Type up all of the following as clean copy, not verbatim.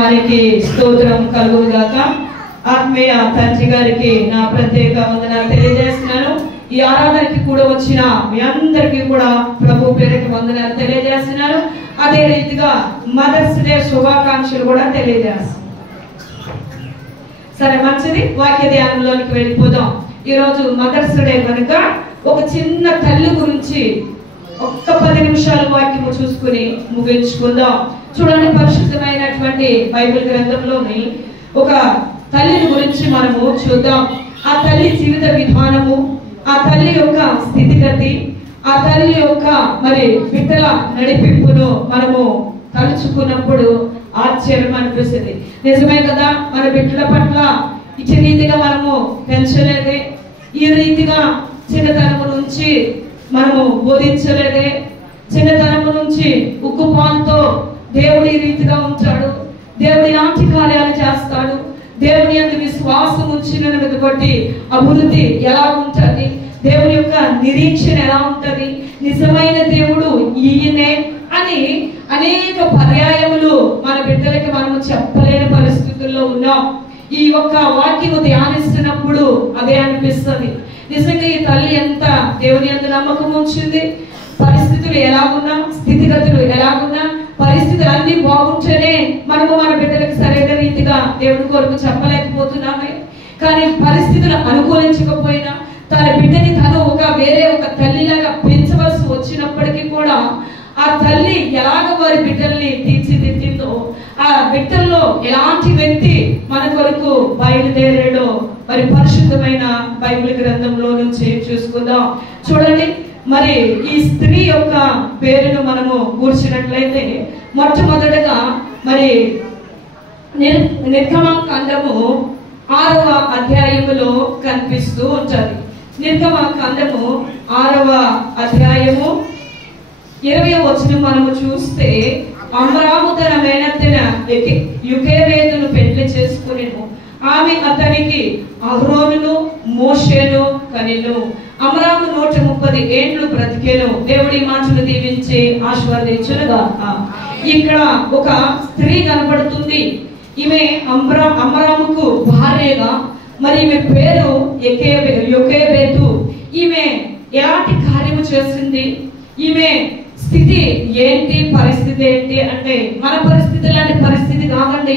వారికి స్తోత్రం కలుగుగాక. ఆత్మీయ తండ్రి గారికి నా ప్రత్యేక వందనాలు తెలియజేస్తున్నాను. ఈ ఆరాధనకి కూడా వచ్చిన మీ అందరికీ కూడా ప్రభు పేరిట వందనాలు తెలియజేస్తున్నాను. అదే రీతిగా మదర్స్ డే శుభాకాంక్షలు కూడా తెలియజేస్తున్నాను. సరే, మంచిది. వాక్య ధ్యానంలోనికి వెళ్ళిపోదాం. ఈరోజు మదర్స్ డే కనుక ఒక చిన్న తల్లి గురించి ఒక్క 10 నిమిషాలు వాక్యము చూసుకుని ముగించుకుందాం. చూడండి, పరిశుద్ధమైనటువంటి బైబిల్ గ్రంథంలోని ఒక తల్లిని గురించి మనము చూద్దాం. ఆ తల్లి జీవిత విధానము, ఆ తల్లి యొక్క స్థితిగతి, ఆ తల్లి యొక్క బిడ్డల నడిపింపును మనము తలుచుకున్నప్పుడు ఆశ్చర్యం అనిపిస్తుంది. నిజమే కదా, మన బిడ్డల పట్ల ఇచ్చే రీతిగా మనము పెంచలేదే, ఈ రీతిగా చిన్నతనము నుంచి మనము బోధించలేదే, చిన్నతనము నుంచి ఉక్కుపాంతో దేవుడు ఈ రీతిగా ఉంటాడు, దేవుడు ఇలాంటి కార్యాలు చేస్తాడు, దేవుని యందు విశ్వాసం ఉంచినందుకు బట్టి అభివృద్ధి ఎలా ఉంటది, దేవుని యొక్క నిరీక్షణ ఎలా ఉంటది, నిజమైన దేవుడు ఈయనే అని అనేక పర్యాయములు మన బిడ్డలకి మనము చెప్పలేని పరిస్థితుల్లో ఉన్నాం. ఈ ఒక్క వాక్యము ధ్యానిస్తున్నప్పుడు అదే అనిపిస్తుంది. నిజంగా ఈ తల్లి ఎంత దేవుని యందు నమ్మకం ఉంచింది. పరిస్థితులు ఎలాగున్నా, స్థితిగతులు ఎలాగున్నా, పరిస్థితులు అన్ని బాగుంటేనే మనము మన బిడ్డలకు సరైన రీతిగా దేవుని కొరకు చెప్పలేకపోతున్నామే. కానీ పరిస్థితులు అనుకూలించకపోయినా తన బిడ్డని తను వేరే ఒక తల్లిలాగా పెంచవలసి వచ్చినప్పటికీ కూడా ఆ తల్లి ఎలాగ వారి బిడ్డల్ని తీర్చిదిద్దిందో, ఆ బిడ్డల్లో ఎలాంటి వ్యక్తి మన కొరకు బయలుదేరాడో పరిశుద్ధమైన బైబిల్ గ్రంథంలో నుంచి చూసుకుందాం. చూడండి, ఈ స్త్రీ యొక్క పేరును మనము కూర్చున్నట్లయితే మొట్టమొదటగా నిర్గమకాండము 6వ అధ్యాయములో కనిపిస్తూ ఉంటుంది. నిర్గమకాండము 6వ అధ్యాయము 20వ వచనం మనము చూస్తే, అమ్రాము తన మేనత్తెన యోకెబెదును పెళ్లి చేసుకునెను. ఆమె అతనికి అహరోనును మోషేను కనెను. అమ్రాము 130 ఏండ్లు బ్రతికెను. దేవుడి మాటలు దీవించి ఆశీర్వదించునుగాక. ఇక్కడ ఒక స్త్రీ కనబడుతుంది. ఈమె అమ్రాముకు భార్యగా, ఈమె పేరు యోకెబెదు. ఈమె ఎలాంటి కార్యము చేసింది, ఈమె స్థితి ఏంటి, పరిస్థితి ఏంటి అంటే, మన పరిస్థితి లాంటి పరిస్థితి కాదండి,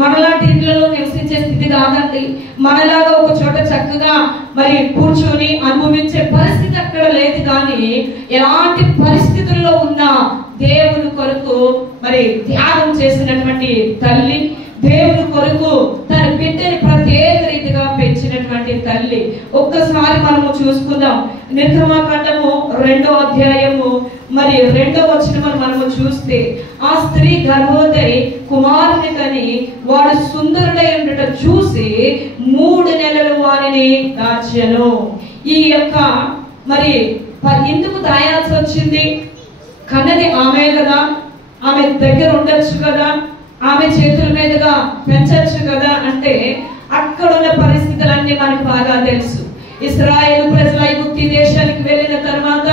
మనలాంటి ఇంట్లో నివసించే స్థితి కాదండి, మనలాగా ఒక చోట చక్కగా కూర్చొని అనుభవించే పరిస్థితి అక్కడ లేదు. కానీ ఎలాంటి పరిస్థితుల్లో ఉన్నా దేవుని కొరకు త్యాగం చేసినటువంటి తల్లి, దేవుని కొరకు తన బిడ్డని ప్రత్యేక రీతిగా పెంచినటువంటి తల్లి. ఒక్కసారి మనము చూసుకుందాం. నిర్గమకాండము 2వ అధ్యాయము 2వ వచనం మనము చూస్తే, ఆ స్త్రీ గర్భవతి కుమారుని కని వాడు సుందరుడై ఉండట చూసి 3 నెలలు వారిని దాచెను. ఈ యొక్క ఎందుకు దాయాల్సి వచ్చింది? కన్నది ఆమె కదా, ఆమె దగ్గర ఉండొచ్చు కదా, ఆమె చేతుల మీదుగా పెంచచ్చు కదా అంటే, అక్కడున్న పరిస్థితులన్నీ మనకు బాగా తెలుసు. ఇశ్రాయేలు ప్రజలు ఐగుప్తు దేశానికి వెళ్ళిన తర్వాత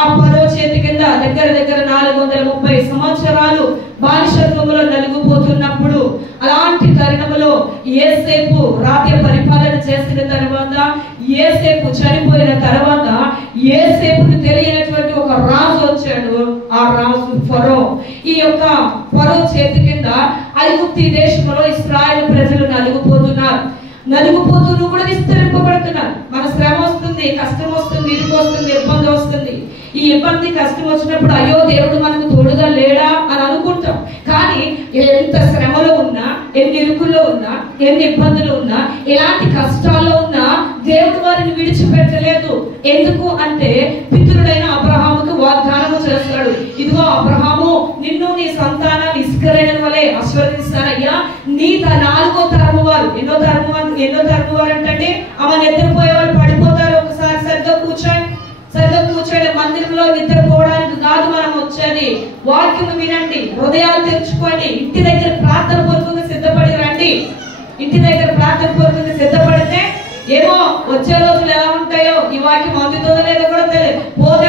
ఆ ఫరో చేతి కింద దగ్గర 430 సంవత్సరాలు బానిసత్వంలో నలిగిపోతున్నప్పుడు, అలాంటి తరుణంలో యోసేపు రాజ్య పరిపాలన చేసిన తర్వాత, యోసేపు చనిపోయిన తర్వాత యోసేపుకు తెలియనటువంటి ఒక రాజు వచ్చాడు. ఆ రాజు ఫరో. ఈ యొక్క ఫరో చేతి కింద ఐగుప్తు దేశంలో ఇశ్రాయేలు ప్రజలు నలిగిపోతూ కూడా విస్తరింపబడుతున్నారు. మన శ్రమ వస్తుంది, కష్టం వస్తుంది, ఇరుకు వస్తుంది, ఇబ్బంది వస్తుంది. ఈ ఇబ్బంది కష్టం వచ్చినప్పుడు అయ్యో దేవుడు మనకు తోడుగా లేడా అని అనుకుంటాం. కానీ ఎంత శ్రమలో ఉన్నా, ఎన్ని ఇరుకుల్లో ఉన్నా, ఎన్ని ఇబ్బందులు ఉన్నా, ఎలాంటి కష్టాల్లో ఉన్నా దేవుడు వారిని విడిచిపెట్టలేదు. ఎందుకు అంటే, పితరుడైన అబ్రహాముకు వాగ్దానము చేస్తాడు. ఇదిగో అబ్రహాము, నిన్ను నీ సంతానాన్ని ఇస్కరేణుల వలె ఆశీర్వదిస్తానయ్యా. నీ 4వ తరము వారు, ఎన్నో తరము వారు అంటే ఆమె నిద్రపోయే వాళ్ళు పడిపోతారు. ఒకసారి సరిగ్గా కూర్చోండి. మందిరంలో నిద్రపోవడానికి కాదు మనం వచ్చేది. వాక్యం వినండి, హృదయాలు తెరుచుకోండి, ఇంటి దగ్గర ప్రార్థన పూర్వకంగా సిద్ధపడి రండి. ఇంటి దగ్గర ప్రార్థన పూర్వకంగా సిద్ధపడితే ఏమో వచ్చే రోజులు ఎలా ఉంటాయో, ఈ వాక్యం అందుతుందో లేదో కూడా తెలియదు. పోతే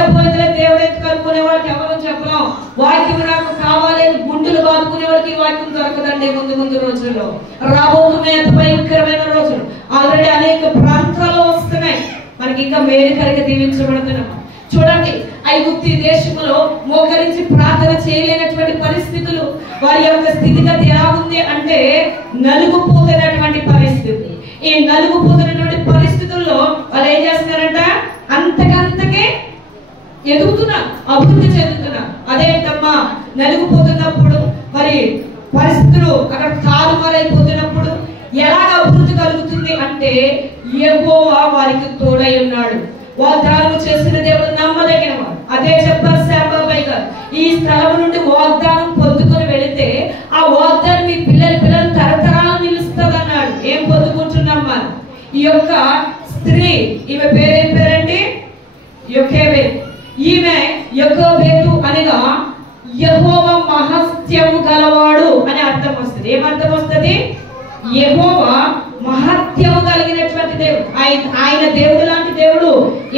దేవుడు ఎత్తు కనుక్కునే వాళ్ళకి ఎవరో చెప్పలేం. వాక్యం నాకు కావాలి గుండెలు బాదుకునే వారికి ఈ వాక్యం దొరకదండి. ముందు ముందు రోజుల్లో రాబోతున్నాయి అతి భయంకరమైన రోజులు. ఆల్రెడీ అనేక ప్రాంతాల్లో వస్తున్నాయి. మనకి ఇంకా మేలుకరంగా దీవించబడుతున్నాం. చూడండి, ఐగుప్తు దేశంలో మోకరించి ప్రార్థన చేయలేనటువంటి పరిస్థితులు, వారి యొక్క స్థితిగతి ఎలా ఉంది అంటే నలుగుపోతున్నటువంటి పరిస్థితి. ఈ నలుగుపోతున్నటువంటి పరిస్థితుల్లో వాళ్ళు ఏం చేస్తున్నారంట, అంతకంతకే ఎదుగుతున్నారు, అభివృద్ధి చెందుతున్నారు. అదేంటమ్మా, నలుగుపోతున్నప్పుడు మరి పరిస్థితులు అక్కడ తారుమారైపోతున్నప్పుడు ఎలాగ అభివృద్ధి కలుగుతుంది అంటే యెహోవా వారికి తోడై ఉన్నాడు. వాగ్దానం చేసిన దేవుడు నమ్మదగిన వాడు. అదే చెప్పారు శాంబాబాయ్ గారు. ఈ స్థలం నుండి వాగ్దానం పొందుకొని వెళితే ఆ వాగ్దానం మీ పిల్లలు తరతరాలు నిలుస్తుంది అన్నాడు. ఏం పొందుకుంటున్నాం? ఈ యొక్క స్త్రీ, ఈమె పేరేం పేరండి? యొకేబెదు. ఈమె యొకోబెదు అనగా యెహోవా మహత్యము గలవాడు అని అర్థం వస్తుంది. ఏమర్థం వస్తుంది? యెహోవా మహత్యము కలిగినటువంటి దేవుడు. ఆయన దేవుడు లాంటి దేవుడు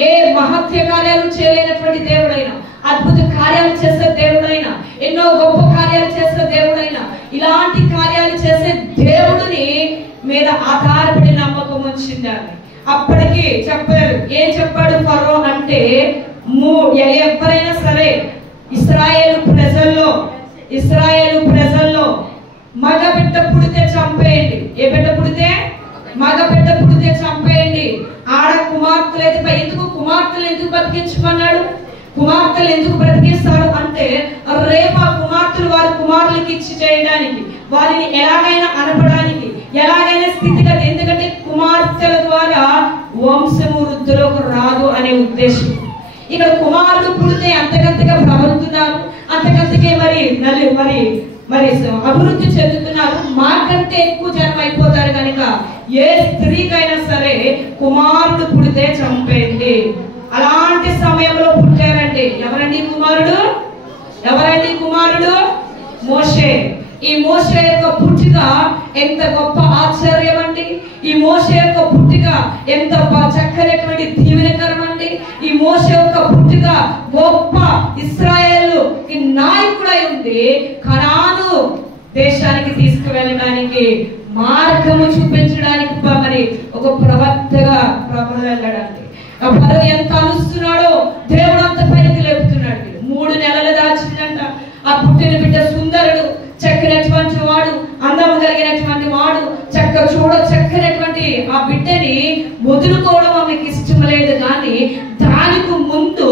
ఏ మహత్య కార్యాలు చేయలేనటువంటి దేవుడైనా, అద్భుత కార్యాలు చేసే దేవుడైనా, ఎన్నో గొప్ప కార్యాలు చేసే దేవుడైనా, ఇలాంటి కార్యాలు చేసే దేవుడిని మీద ఆధారపడి నమ్మకం ఉంచింది. అప్పటికి చెప్పారు. ఏం చెప్పాడు ఫరో అంటే, ఎవరైనా సరే ఇశ్రాయేలు ప్రజల్లో మగ బిడ్డ పుడితే చంపేయండి. ఏ బిడ్డ పుడితే? మగ బిడ్డ పుడితే చంపేయండి. ఆడ కుమార్తెలు అయితే కుమార్తెలు ఎందుకు బతికించుకున్నాడు? కుమార్తెలు ఎందుకు బ్రతికిస్తాడు అంటే రేపు ఆ కుమార్తెలు వారి కుమారులకి ఇచ్చి చేయడానికి, వారిని ఎలాగైనా అనపడానికి, ఎలాగైనా స్థితిగతి. ఎందుకంటే కుమార్తెల ద్వారా వంశము వృద్ధిలోకి రాదు అనే ఉద్దేశం. ఇక్కడ కుమారుడు పుడితే అంతకంతగా ప్రబలుతున్నారు, అంతకంతకే మరి అభివృద్ధి చెందుతున్నారు. మాకంటే ఎక్కువ జనం అయిపోతారు కనుక ఏ స్త్రీకైనా సరే కుమారుడు పుడితే చంపేయండి. అలాంటి సమయంలో పుట్టారండి. ఎవరండి కుమారుడు? మోషే. ఈ మోషే యొక్క పుట్టిక ఎంత గొప్ప ఆశ్చర్యం అండి. ఈ మోషే యొక్క పుట్టిక ఎంత చక్కనటువంటి దీవెనకరం అండి. ఈ మోషే యొక్క పుట్టిక గొప్ప ఇశ్రాయేలు ఈ నాయకుడై ఉంది కనాను దేశానికి తీసుకువెళ్ళడానికి, మార్గము చూపించడానికి మరి ఒక ప్రవక్తగా వెళ్ళడానికి. ఫరో ఎంత అనుస్తున్నాడో దేవుడు అంత పైకి లేపుతున్నాడు. 3 నెలలు దాచిందంట. ఆ పుట్టిన బిడ్డ సుందరుడు, చక్కనటువంటి వాడు, అందం కలిగినటువంటి వాడు, చక్కనటువంటి ఆ బిడ్డని వదులుకోవడం ఆమెకి ఇష్టం లేదు. కానీ దానికి ముందు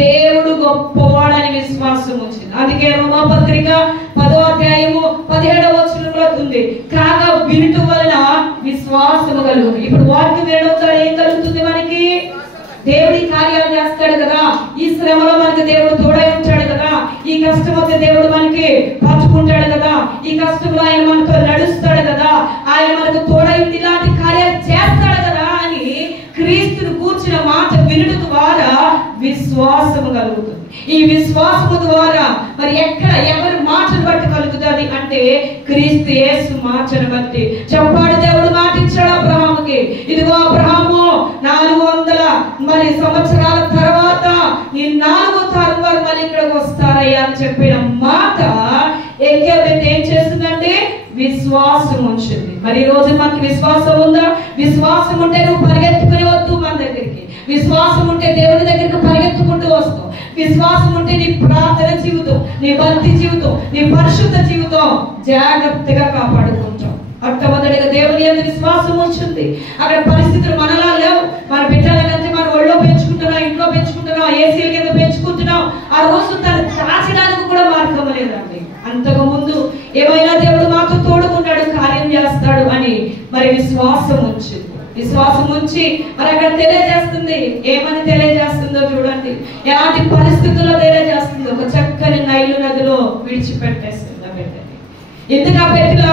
దేవుడు గొప్పవాడని విశ్వాసం వచ్చింది. అందుకే రోమాపత్రిక 10వ అధ్యాయము 17వ వచనంలో ఉంది, కాగా వినుట వలన విశ్వాసము కలుగుతుంది. ఇప్పుడు వాక్యం వినడం ద్వారా ఏం కలుగుతుంది? మనకి దేవుడి కార్యాలు చేస్తాడు కదా. ఈ శ్రమలో మనకి దేవుడు తోడై ఉంటాడు కదా. ఈ కష్టం వస్తే దేవుడు మనకి పంచుకుంటాడు కదా. ఈ కష్టంలో ఆయన మనతో నడుస్తాడు కదా. ఆయన మనకు తోడై ఇలాంటి కార్యాలు చేస్తాడు కదా అని క్రీస్తును కూర్చిన మాట వినుట ద్వారా విశ్వాసము కలుగుతుంది. ఈ విశ్వాసము ద్వారా మరి ఎవరి మాటను బట్టి కలుగుతుంది అంటే క్రీస్తు యేసు మాటను బట్టి. చెప్పాడు దేవుడు మాట ఇచ్చాడు అబ్రహాముకి, ఇదిగో అబ్రహాము 400 సంవత్సరాల తర్వాత నీ 4వ తరం వారు మళ్ళీ ఇక్కడికి వస్తారయ్యా అని చెప్పిన మాట ఎక్కేబెత్ ఏం చేస్తుందంటే విశ్వాసం ఉంచింది. మరి ఈ రోజు మనకి విశ్వాసం ఉందా? విశ్వాసం ఉంటే నువ్వు పరిగెత్తుకుని వద్దు మన దగ్గరికి. విశ్వాసం ఉంటే దేవుని దగ్గరికి పరిగెత్తుకుంటూ వస్తావు. విశ్వాసం ఉంటే నీ ప్రార్థన జీవితం, నీ భక్తి జీవితం, నీ పరిశుద్ధ జీవితం జాగ్రత్తగా కాపాడుకుంటాం. మొట్టమొదటిగా దేవుని యందు విశ్వాసం వచ్చింది. అక్కడ పరిస్థితులు మనలా లేవు. మన బిడ్డలకంటే మన ఒళ్ళో పెంచుకుంటున్నాం, ఇంట్లో పెంచుకుంటున్నాం, ఏసీల కింద పెంచుకుంటున్నాం. ఆ రోజు తను దాచడానికి కూడా మార్గం లేదండి. అంతకు ముందు ఏమైనా దేవుడు మాతో తోడుకున్నాడు, కార్యం చేస్తాడు అని మరి విశ్వాసం వచ్చింది. విశ్వాసం ఉంచి మరి అక్కడ తెలియజేస్తుంది. ఏమని తెలియజేస్తుందో చూడండి. ఎలాంటి పరిస్థితుల్లో తెలియజేస్తుందో. ఒక చక్కని నైలు నదిలో విడిచిపెట్టేస్తుంది ఆ బిడ్డని. ఎందుకు ఆ పెట్టిలో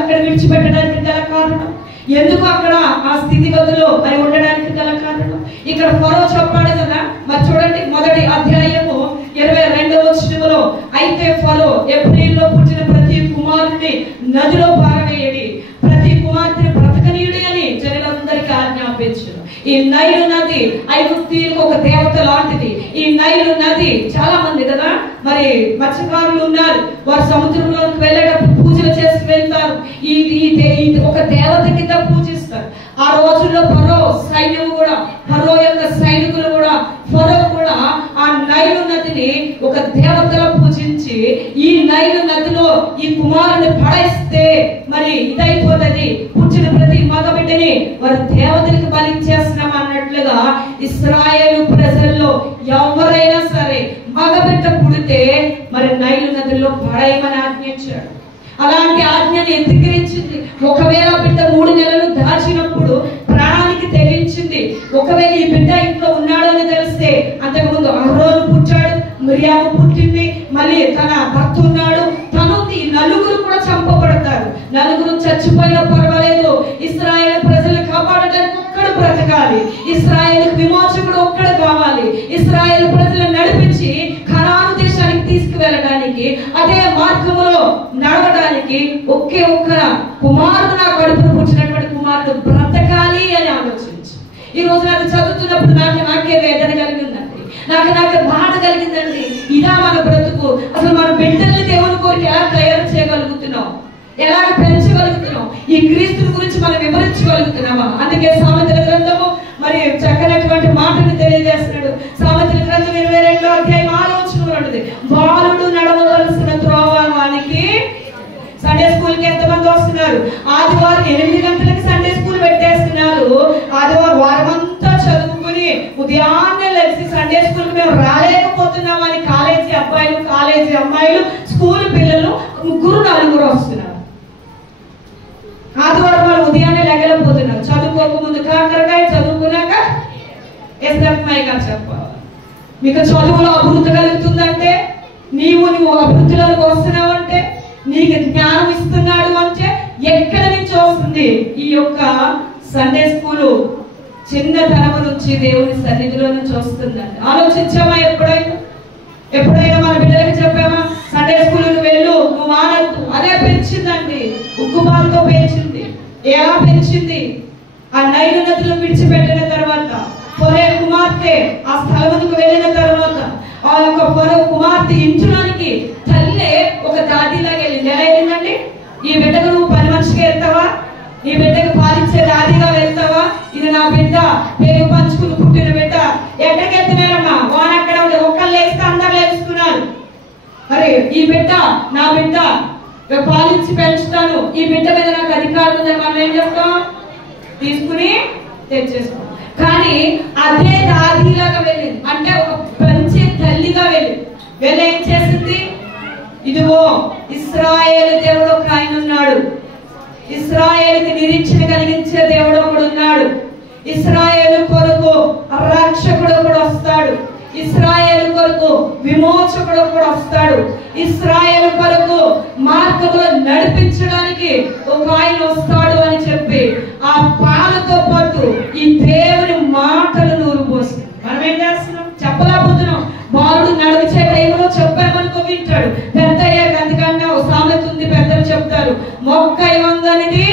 అక్కడ విడిచిపెట్టడానికి గల కారణం, ఎందుకు అక్కడ ఆ స్థితిగతిలో మరి ఉండడానికి గల కారణం ఇక్కడ ఫరో చెప్పాడు కదా. మరి చూడండి, 1వ అధ్యాయము 22వ వచనంలో, అయితే ఫరో ఏప్రిల్లో పుట్టిన ప్రతి కుమారుడిని నదిలో పారవేయడి, ప్రతి కుమార్తెని బ్రతకనీయుడి అని జనులందరికీ ఆజ్ఞాపించాడు. సంభవించును. ఈ నైలు నది ఐగుప్తీయులకు ఒక దేవత లాంటిది. ఈ నైలు నది చాలా మంది కదా మరి మత్స్యకారులు ఉన్నారు, వారు సముద్రంలోకి వెళ్ళేటప్పుడు పూజలు చేసి వెళ్తారు. ఇది ఒక దేవత కింద పూజిస్తారు. ఆ రోజుల్లో ఫరో సైన్యం కూడా, ఫరో యొక్క సైనికులు కూడా, ఫరో కూడా ఆ నైలు నదిని ఒక దేవతలా పూజించి ఈ నైలు నదిలో ఈ కుమారుని పడేస్తే మరి ఇదైపోతుంది, పుట్టిన ప్రతి మగబిడ్డని వారి దేవతలకు బలి చేస్తున్నాం అన్నట్లుగా ఇశ్రాయేలు ప్రజల్లో ఎవరైనా సరే మగబిడ్డ పుడితే మరి నైలు నదిలో పడేయమని ఆజ్ఞించాడు. అలాంటి ఆజ్ఞని ఎత్తికరించింది. ఒకవేళ బిడ్డ 3 నెలలు దాచినప్పుడు ప్రాణానికి తెగించింది. ఒకవేళ ఈ బిడ్డ ఇంట్లో ఉన్నాడు అని తెలిస్తే, అంతకుముందు అహరోను పుట్టాడు, మిరియాము పుట్టింది, మళ్ళీ తన భర్త ఉన్నాడు, తను నలుగురు కూడా చంపబడతారు. నలుగురు చచ్చిపోయినా పర్వాలేదు, ఇశ్రాయేలు ప్రజలను కాపాడడానికి ఒక్కడు బ్రతకాలి, ఇశ్రాయేలుకు విమోచకుడు ఒక్కడు కావాలి. ఇశ్రాయేలు ప్రజలను నడిపించి కనాను దేశానికి తీసుకువెళ్ళడానికి, అదే మార్గంలో నడవడానికి ఒకే ఒక్క కుమారుడు, నా కడుపును పుట్టినటువంటి కుమారుడు బ్రతకాలి అని ఆలోచించి ఈ రోజు నాకు చదువుతున్నప్పుడు నాకే వేదన కలిగిందండి, నాకు బాధ కలిగిందండి. ఇదా మన బ్రతుకు? అసలు మన బిడ్డల్ని దేవుని కోరిక ఎలా తయారు చేయగలుగుతున్నాం, ఎలాగ పెంచగలుగుతున్నాం, ఈ క్రీస్తుని గురించి మనం వివరించగలుగుతున్నామా? అందుకే సామెతల గ్రంథము మరి చక్కనటువంటి మాటను తెలియజేస్తున్నాడు. సామెతల గ్రంథం 22వ అధ్యాయం 6వ వచనంలో ఉంటుంది, బాలుడు నడవవలసిన త్రోవ వానికి. సండే స్కూల్ కి ఎంతమంది వస్తున్నారు? ఆదివారం 8 గంటలకి సండే స్కూల్ పెట్టేస్తున్నారు. ఆదివారం వారమంతా చదువుకుని ఉదయాన్నే లేచి సండే స్కూల్ కి మేము రాలేకపోతున్నాం అని కాలేజీ అబ్బాయిలు, కాలేజీ అమ్మాయిలు, స్కూల్ పిల్లలు 3-4 వస్తున్నారు. ఆదివారం వాళ్ళు ఉదయాన్నే లెగలేకపోతున్నారు. చదువుకోకముందు కాకరకాయ, చదువుకున్నాక ఎస్ఎఫ్ఐ గారు చెప్పాలి. మీకు చదువులో అభివృద్ధి కలుగుతుందంటే, నువ్వు అభివృద్ధిలోకి వస్తున్నావు అంటే, నీకు జ్ఞానం ఇస్తున్నాడు అంటే ఎక్కడి నుంచి వస్తుంది? ఈ యొక్క సండే స్కూలు చిన్నతనం నుంచి దేవుని సన్నిధిలో నుంచి వస్తుందండి. ఆలోచించామా? ఎప్పుడైనా మన బిడ్డలకి చెప్పామా సండే స్కూల్ వెళ్ళు, నువ్వు మానద్దు? అదే పెంచిందండి, ఉక్కుపాలతో పెంచింది. ఎలా పెంచింది? ఆ నైలు నదిలో విడిచిపెట్టిన తర్వాత, ఫరో కుమార్తె ఆ స్థలముకు వెళ్ళిన తర్వాత, ఆ యొక్క ఫరో కుమార్తె ఇంట్లోనికి తల్లే ఒక దాదిలాగా వెళ్ళింది. ఎలా వెళ్ళిందండి? ఈ బిడ్డకు నువ్వు పని మనిషిగా వెళ్తావా? ఈ బిడ్డకు పాలించే దాదిగా వెళ్తావా? ఇది నా బిడ్డ, పేరు పంచుకుని పుట్టిన బిడ్డ. ఎక్కడికి వెళ్తున్నారమ్మా? వాడు అక్కడ ఒక్కళ్ళు లేస్తే అందరు లేస్తున్నారు. అరే ఈ బిడ్డ నా బిడ్డ, పాలించి పెంచుతాను, ఈ బిడ్డ మీద నాకు అధికారం ఉందని మనం ఏం చెప్తాం? తీసుకుని తెచ్చేస్తాం. కానీ అదే దాదిలాగా వెళ్ళింది, అంటే ఒక పెంచే తల్లిగా వెళ్ళి ఏం చేసింది? ఇదిగో ఇశ్రాయేలు దేవుడు ఒక ఆయన ఉన్నాడు, ఇశ్రాయేలుకి నిరీక్షణ కలిగించే దేవుడు ఒకడు ఉన్నాడు, ఇశ్రాయేలు కొరకు రక్షకుడు ఒకడు వస్తాడు, ఇశ్రాయేలు కొరకు విమోచకుడు ఒకడు వస్తాడు, ఇశ్రాయేలు కొరకు మార్గంలో నడిపించడానికి ఒక ఆయన వస్తాడు అని చెప్పి ఆ పాలతో పాటు ఈ దేవుని మాటలు నూరు పోస్తుంది. మనం ఏం చేస్తున్నాం? చెప్పలేకపోతున్నాం. బాలుడు నడిచే టైంలో చెప్పామనుకో వింటాడు, పెద్ద అయ్యాక అందుకన్నా ఒక సామెత ఉంది, పెద్దలు చెప్తారు, మొక్క ఇవ్వంగనిది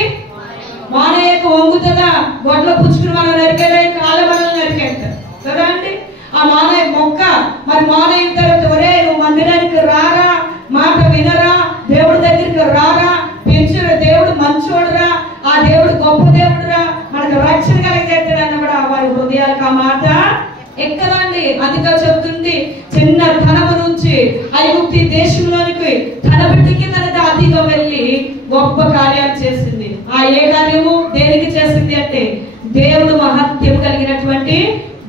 మానయ్యకు వంగుతుందా? గొడ్ల పుచ్చుకుని మనం నరికేదా? కాళ్ళ మనం నరికేస్తారు కదా అండి. ఆ మానయ్య మొక్క మరి మానయ్య తర్వాత, ఒరే నువ్వు మందిరానికి రారా, మాట వినరా, దేవుడి దగ్గరికి రారా, పెంచిన దేవుడు మంచోడురా, ఆ దేవుడు గొప్ప దేవుడురా, మనకు రక్షణ కలిగేస్తాడు అన్నమాట వారి హృదయాలకు ఆ మాట ఎక్కదండి. అందుకే చెబుతుంది, చిన్న ధనము నుంచి ఐగుప్తి దేశంలోనికి తన బిడ్డకి తన దాదిగా వెళ్ళి గొప్ప కార్యాలు చేసింది. ఆ ఏ కార్యము దేనికి చేసింది అంటే దేవుడు మహత్యం కలిగినటువంటి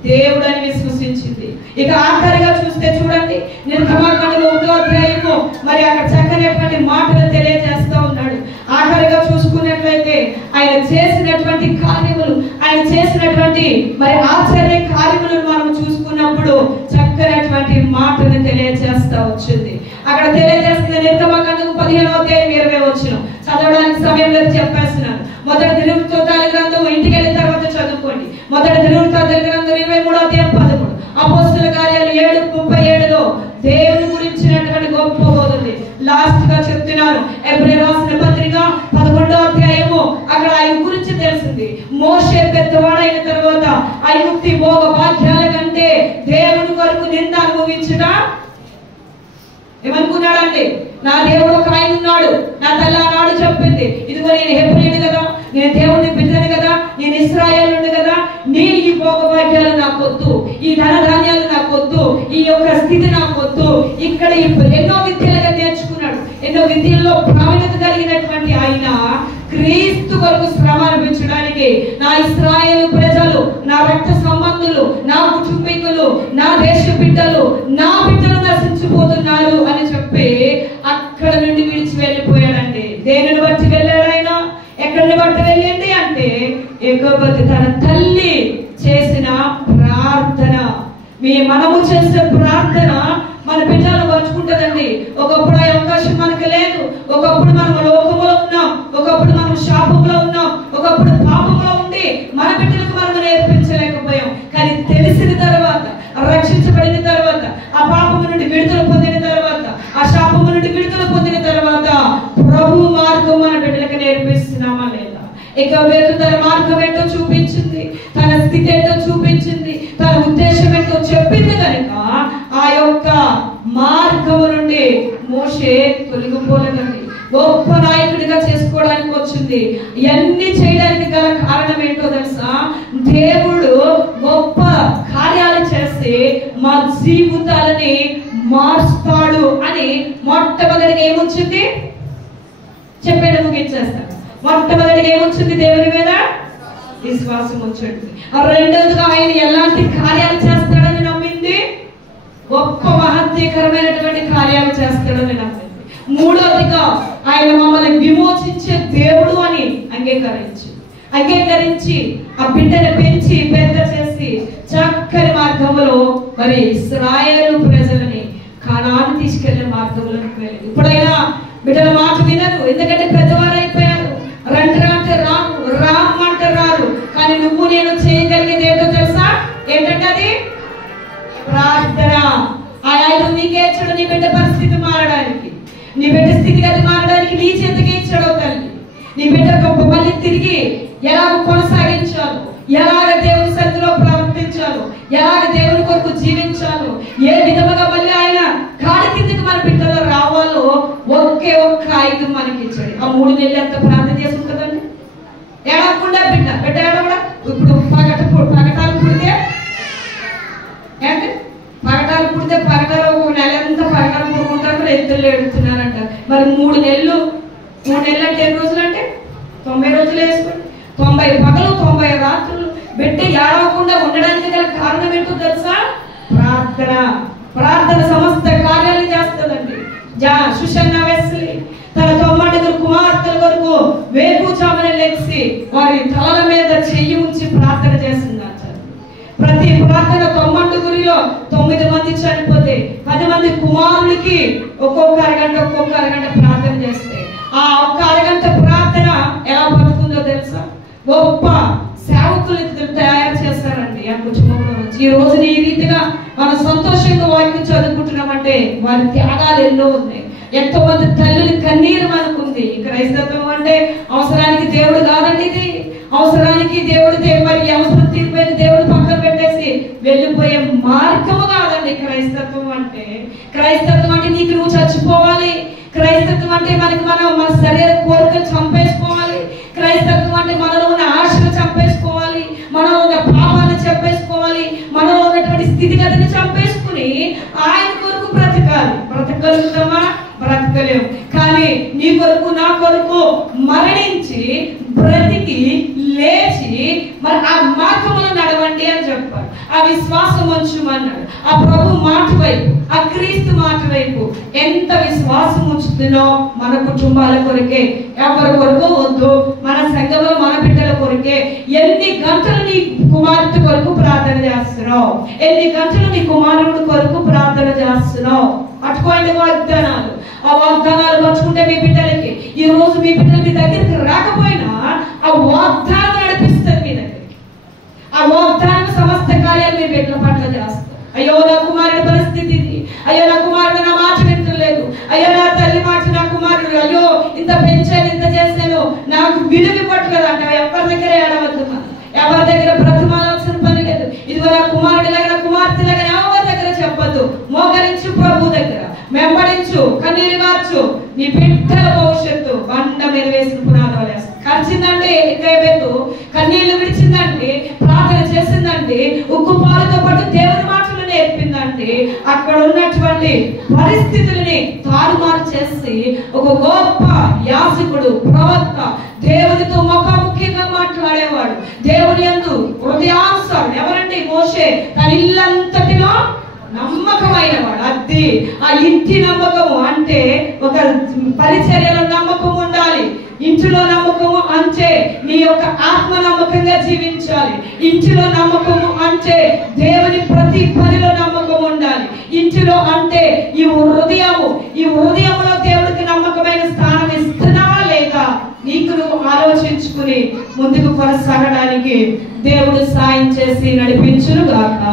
దేవుడు అని విశ్వసించింది. ఇక ఆఖరిగా చూస్తే చూడండి, నిర్గమాకాండం 1వ అధ్యాయము మరి అక్కడ చక్కనటువంటి మాటలు తెలియజేస్తా ఉన్నాడు. ఆఖరిగా చూసుకున్నట్లయితే ఆయన చేసినటువంటి కార్యములు, ఆయన చేసినటువంటి మరి ఆశ్చర్య కార్యములను మనం చూసుకున్నప్పుడు చక్కనటువంటి మాటను తెలియజేస్తా వచ్చింది. అక్కడ తెలియజేస్తున్న నిర్గమాకాండం 15వ అధ్యాయం 20వ వచనం చదవడానికి సమయం లేదు, చెప్పేస్తున్నాను. మొదటి దినవృత్తాంతాల గ్రంథం ఇంటికి వెళ్ళిన తర్వాత చదువుకోండి. మొదటి దినవృత్తాంతాల గ్రంథం 23వ అధ్యాయం 13, అపోస్తల కార్యాలు 7:37లో దేవుని గురించినటువంటి గొప్ప బోధ ఉంది. లాస్ట్ గా చెప్తున్నాను, ఎబ్రీ రాసిన పత్రిక 11వ అధ్యాయము, అక్కడ ఆయన గురించి తెలిసింది. మోషే పెద్దవాడైన తర్వాత ఐగుప్తి భోగ భాగ్యాల కంటే దేవుని కొరకు నింద అనుభవించుట ఏమనుకున్నాడండి? నా దేవుడు ఒక ఆయన ఉన్నాడు, నా తల్లి ఆనాడు చెప్పింది, ఇదిగో నేను హెబ్రీయుడు కదా, నేను దేవుడిని బిడ్డను కదా, నేను ఇశ్రాయేలుని కదా, నేను ఈ భోగభాగ్యాలు నాకు వద్దు, ఈ ధనధాన్యాలు నాకు వద్దు, ఈ యొక్క స్థితి నాకు వద్దు. ఇక్కడ ఎన్నో విద్యలుగా నేర్చుకున్నాడు, ఎన్నో విద్యల్లో ప్రావీణ్యత కలిగినటువంటి ఆయన క్రీస్తు కొరకు శ్రమ అనిపించడానికి నా ఇశ్రాయేలు ప్రజలు, నా రక్త సంబంధులు, నా కుటుంబీకులు, నా దేశ బిడ్డలు, నా బిడ్డలు నశించిపోతున్నారు అని చెప్పి అక్కడ నుండి విడిచి వెళ్ళిపోయాడండి. దేనిని బట్టి వెళ్ళాడు ఆయన? ఎక్కడిని బట్టి వెళ్ళింది అంటే ఎక్కబోతే తన తల్లి చేసిన ప్రార్థన. మనము చేసే ప్రార్థన మన బిడ్డలు పంచుకుంటుందండి. ఒకప్పుడు ఆ అవకాశం మనకు లేదు. ఒకప్పుడు మనం లోకంలో ఉన్నాం, ఒకప్పుడు మనం శాపంలో ఉన్నాం, ఒకప్పుడు పాపంలో ఉండి మన బిడ్డలకు మనం నేర్పించలేకపోయాం. కానీ తెలిసిన తర్వాత, రక్షించబడిన తర్వాత, ఆ పాపము నుండి విడుదల పొందిన తర్వాత, ఆ శాపము నుండి విడుదల పొందిన తర్వాత ప్రభు మార్గం మన బిడ్డలకు నేర్పిస్తున్నామా లేదా? ఇక వేరు తన మార్గం ఏంటో చూపించింది, తన స్థితి ఏంటో చూపించింది, తన ఉద్దేశం ఏంటో చెప్పింది కనుక ఆ యొక్క మార్గం నుండి మోషే తొలగిపోలేదండి. గొప్ప నాయకుడిగా చేసుకోవడానికి వచ్చింది. ఇవన్నీ చేయడానికి గల కారణం ఏంటో తెలుసా? దేవుడు గొప్ప కార్యాలు చేసి మా జీవితాలని మారుస్తాడు అని మొట్టమొదటిగా ఏమొచ్చింది చెప్పాడు, ముగించేస్తాను. మొట్టమొదటిగా ఏమొచ్చింది? దేవుని మీద విశ్వాసం వచ్చింది. రెండవదిగా ఆయన ఎలాంటి కార్యాలు చేస్తాడని నమ్మింది, గొప్ప మహత్యకరమైనటువంటి కార్యాలు చేస్తాడని నమ్మింది. మూడవదిగా ఆయన మమ్మల్ని విమోచించే దేవుడు అని అంగీకరించి ఆ బిడ్డను పెంచి పెద్ద చేసి చక్కని మార్గంలో మరి ఇశ్రాయేలు ప్రజలని కానాను తీసుకెళ్లే మార్గంలోకి వెళ్ళి ఇప్పుడైనా బిడ్డల మాట వినరు, ఎందుకంటే పెద్దవారు అయిపోయారు. రండి అంటే రాను, రామంటే రారు. కానీ నువ్వు నేను చేయగలిగేది ఏంటో తెలుసా? ఏంటంటే అది ప్రార్థన. ఆ ఆయన నీకే ఇచ్చాడు నీ బిడ్డ పరిస్థితి మారడానికి, నీ బిడ్డ స్థితిగతి మారడానికి నీ చేతికి ఇచ్చాడు తల్లి. నీ బిడ్డ గొప్ప మళ్ళీ తిరిగి ఎలాగ కొనసాగించాలో, ఎలాగ దేవుని సన్నిధిలో ప్రవర్తించాలో, ఎలాగ దేవుని కొరకు జీవించాలో, ఏ విధముగా మళ్ళీ ఆయన కాడి కిందకి మన బిడ్డలో రావాలో ఒకే ఒక్క ఆయుధం మనకి ఇచ్చాడు. ఆ 3 నెలలు ఎంత ప్రార్థన చేసి ఉంటుందండి? ఏడవకుండా బిడ్డ ఏడవడా? ఇప్పుడు పగటాలు పుడితే ఏంటి? పగటాలు ఒక నెల ఎంత పగటాలు పుడుకుంటారు, ఎత్తులు ఎడుతున్నారంట. మరి 3 నెలలు అంటే ఎన్ని రోజులు అంటే 90 రోజులు వేసుకోండి. 90 పగలు 90 రాత్రులు బిడ్డ ఏడవకుండా ఉండడానికి గల కారణం ఏంటో తెలుసా? ప్రార్థన. ప్రార్థన సమస్త కార్యాలు చేస్తుందండి. సుషన్న వెస్లీ తన 9 కుమార్తెల వరకు వేకుజామున లెగిసి వారి తలల మీద చెయ్యి ఉంచి ప్రార్థన చేసింది. ప్రతి ప్రార్థన 9లో 9 మంది చనిపోతే 10 మంది కుమారులకి ఒక్కొక్క అరగంట ప్రార్థన చేస్తే ఆ ఒక్క అరగంట ప్రార్థన ఎలా బతుకుందో తెలుసా? గొప్ప సేవకులు తయారు చేస్తారండి ఆ కుటుంబంలో నుంచి. ఈ రోజున ఈ రీతిగా మనం సంతోషంగా వాక్యం చదువుకుంటున్నామంటే వారి త్యాగాలు ఎన్నో ఉన్నాయి. ఎంతో మంది తల్లులు కన్నీరు మనకుంది. క్రైస్తవం అంటే అవసరానికి దేవుడు కాదండి, ఇది అవసరానికి దేవుడు మరి అవసరం తీరిపోయిన దేవుడు పక్కన పెట్టేసి వెళ్ళిపోయే మార్గము కాదండి క్రైస్తత్వం అంటే. క్రైస్తత్వం అంటే నీకు నువ్వు చచ్చిపోవాలి. క్రైస్తత్వం అంటే మన శరీర కోరికలు చంపేసుకోవాలి. క్రైస్తత్వం అంటే మనలో ఉన్న ఆశను చంపేసుకోవాలి, మనలో ఉన్న పాపాలను చంపేసుకోవాలి, మనలో ఉన్నటువంటి స్థితిగతిని చంపేసుకుని ఆయన కొరకు బ్రతకాలి. బ్రతకగలుగుతామా? బ్రతకలేము. కానీ నీ కొరకు నా కొరకు మరణించి బ్రతికి లేచి మరి ఆ మార్గంలో నడవండి అని చెప్పాడు. ఆ విశ్వాసం ఉంచుమన్నాడు. ఆ ప్రభు మాట వైపు, ఆ క్రీస్తు మాట వైపు ఎంత విశ్వాసం ఉంచుతున్నో మన కుటుంబాల కొరకే, ఎవరి కొరకు వద్దు, మన సంఘంలో మన బిడ్డల కొరకే. ఎన్ని గంటలు నీ కుమార్తె కొరకు ప్రార్థన చేస్తున్నావు, ఎన్ని గంటలు నీ కుమారుడు కొరకు ప్రార్థన చేస్తున్నావు. అటుకోండి వాగ్దానాలు. ఆ వాగ్దానాలు పట్టుకుంటే మీ బిడ్డలకి ఈ రోజు మీ బిడ్డలు మీ దగ్గరికి రాకపోయినా ఆ వాగ్దానం నడిపిస్తారు మీ దగ్గరికి. ఆ వాగ్దానం సమస్త కార్యాలు మీ బిడ్డల పట్ల చేస్తారు. అయ్యో నా కుమారుడి పరిస్థితి ఇది, అయ్యో నా కుమారుడు నా మాట వింటలేదు, అయ్యో నా తల్లి మాట నా కుమారుడు, అయ్యో ఇంత పెంచాను ఇంత చేశాను నాకు విలువ పట్టలేదు అంటే ఎవరి దగ్గర ఏడవద్దు. ఎవరి దగ్గర బ్రతిమాలాల్సిన పని లేదు. ఇదిగో నా కుమారుడిలాగా నా కుమార్తెలాగా ఎవరి దగ్గర చెప్పద్దు. మోకరించు ప్రభు దగ్గర, వెంబడించు, కన్నీరు గార్చు. నీ బిడ్డల భవిష్యత్తు బండ మీద వేసిన పునాదాలు వేస్తాయి. కలిసిందంటే ఎక్కబెట్టు, కన్నీళ్లు విడిచిందంటే, ప్రార్థన చేసిందంటే, ఉక్కు పాలతో పాటు దేవుని మాటలు నేర్పిందంటే, అక్కడ ఉన్నటువంటి పరిస్థితులని తారుమారు చేసి ఒక గొప్ప యాజకుడు, ప్రవక్త, దేవునితో ముఖాముఖిగా మాట్లాడేవాడు, దేవుని యందు హృదయానుసారుడు. ఎవరండి? మోషే. తన ఇల్లంతటిలో నమ్మకమైన వాడు. అది ఆ ఇంటి నమ్మకము అంటే ఒక పరిచర్యలో నమ్మకం ఉండాలి. ఇంటిలో నమ్మకము అంటే నీ యొక్క ఆత్మ నమ్మకంగా జీవించాలి. ఇంటిలో నమ్మకము అంటే దేవుని ప్రతి పనిలో నమ్మకం ఉండాలి. ఇంటిలో అంటే ఈ హృదయంలో దేవుడికి నమ్మకమైన స్థానం ఇస్తున్నావా లేదా నీకు నువ్వు ఆలోచించుకుని ముందుకు కొనసాగడానికి దేవుడు సాయం చేసి నడిపించును గాక.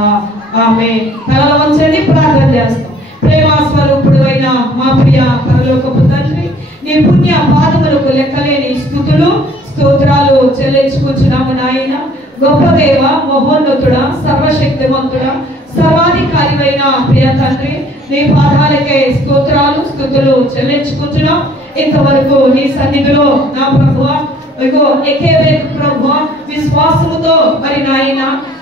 ఆమేన్. తలలో వంచండి, ప్రార్థన చేస్తాం. ప్రేమ స్వరూపుడు అయిన మా ప్రియ పరలోకపు తండ్రి, నీ పుణ్య పాదములకు లెక్కలేని స్తుతులు స్తోత్రాలు చెల్లించుకుంటున్నాము నాయన. గొప్ప దేవ, మహోన్నతుడా, సర్వశక్తిమంతుడా, సర్వాధికారివైన ప్రియ తండ్రి, నీ పాదాలకే స్తోత్రాలు స్తుతులు చెల్లించుకుంటున్నాం. ఇంతవరకు నీ సన్నిధిలో నా ప్రభువా, ప్రభువా విశ్వాసముతో మరి నాయన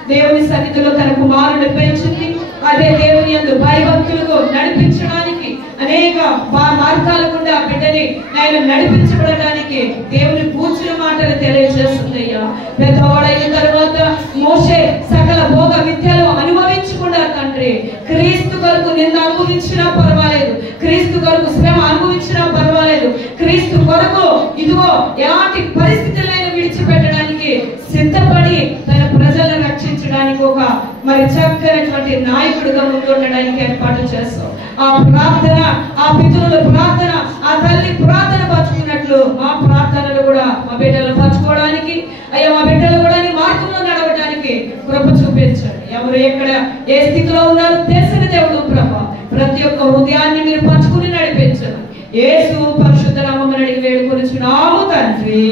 దేవుని సన్నిధిలో తన కుమారుని పెంచింది. అదే దేవుని యందు భయభక్తులకు నడిపించడానికి అనేక మార్గాల గుండా బిడ్డని ఆయన నడిపించబడడానికి దేవుని కూర్చున్న మాటలు తెలియజేస్తుంది. అయ్యా, పెద్దవాడైన తర్వాత మోషే సకల భోగ విద్యలు అనుభవించకుండా తండ్రి, క్రీస్తు కొరకు నిన్ను అనుభవించినా పర్వాలేదు, క్రీస్తు కొరకు శ్రమ అనుభవించినా పర్వాలేదు, క్రీస్తు కొరకు ఇదిగో ఎలాంటి పరిస్థితులైనా విడిచిపెట్టడానికి సిద్ధపడి తన ప్రజలను రక్షించడానికి ఒక మరి చక్కనటువంటి నాయకుడిగా ముందుండడానికి ఏర్పాటు చేస్తాం. ఆ ప్రార్థన, ఆ పితరుల ప్రార్థన, ఆ తల్లి ప్రార్థన పంచుకున్నట్లు మా ప్రార్థనలు కూడా మా బిడ్డలు పంచుకోవడానికి, అయ్యా మా బిడ్డలు కూడా నీ మార్గంలో నడవడానికి కృప చూపించండి. ఎవరు ఎక్కడ ఏ స్థితిలో ఉన్నారో తెలిసిన దేవుడు ప్రభా, ప్రతి ఒక్క హృదయాన్ని మీరు పంచుకుని నడిపించండి. యేసు పరిశుద్ధ నామమున అడిగి వేడుకొనుచున్నాము తండ్రి.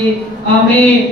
ఆమేన్.